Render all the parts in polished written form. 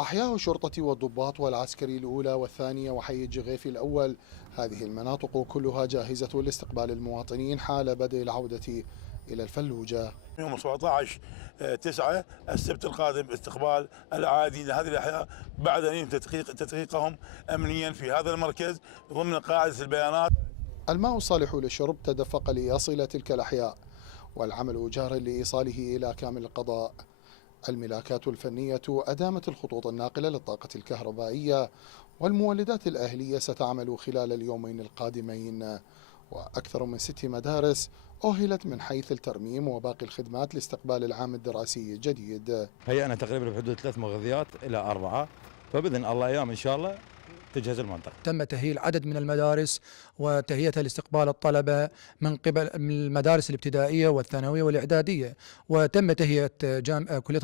أحياء الشرطة والضباط والعسكري الأولى والثانية وحي الجغيفي الأول، هذه المناطق كلها جاهزة لاستقبال المواطنين حال بدء العودة إلى الفلوجة. يوم 17/9 السبت القادم استقبال العادي لهذه الأحياء بعد أن يتم تدقيقهم أمنيا في هذا المركز ضمن قاعدة البيانات. الماء الصالح للشرب تدفق ليصل تلك الأحياء، والعمل جار لإيصاله إلى كامل القضاء. الملاكات الفنية أدامت الخطوط الناقلة للطاقة الكهربائية، والمولدات الأهلية ستعمل خلال اليومين القادمين. وأكثر من 6 مدارس أهلت من حيث الترميم وباقي الخدمات لاستقبال العام الدراسي الجديد. هيئنا تقريبا بحدود 3 مغذيات إلى 4، فبإذن الله أيام إن شاء الله تجهز المنطقة. تم تأهيل عدد من المدارس وتهيئتها لاستقبال الطلبة من قبل المدارس الابتدائية والثانوية والإعدادية، وتم تهيئة كلية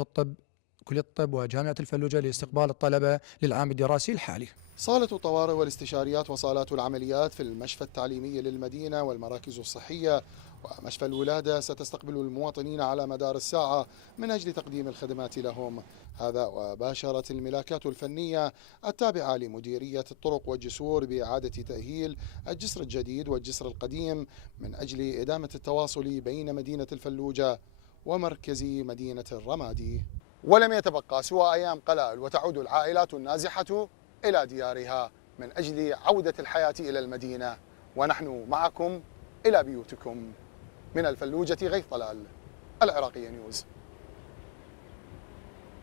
الطب وجامعة الفلوجة لاستقبال الطلبة للعام الدراسي الحالي. صالة الطوارئ والاستشاريات وصالات العمليات في المشفى التعليمي للمدينة والمراكز الصحية ومشفى الولادة ستستقبل المواطنين على مدار الساعة من أجل تقديم الخدمات لهم. هذا وباشرت الملاكات الفنية التابعة لمديرية الطرق والجسور بإعادة تأهيل الجسر الجديد والجسر القديم من أجل إدامة التواصل بين مدينة الفلوجة ومركز مدينة الرمادي. ولم يتبقى سوى أيام قلائل وتعود العائلات النازحة إلى ديارها من أجل عودة الحياة إلى المدينة، ونحن معكم إلى بيوتكم. من الفلوجة غيث طلال، العراقية نيوز.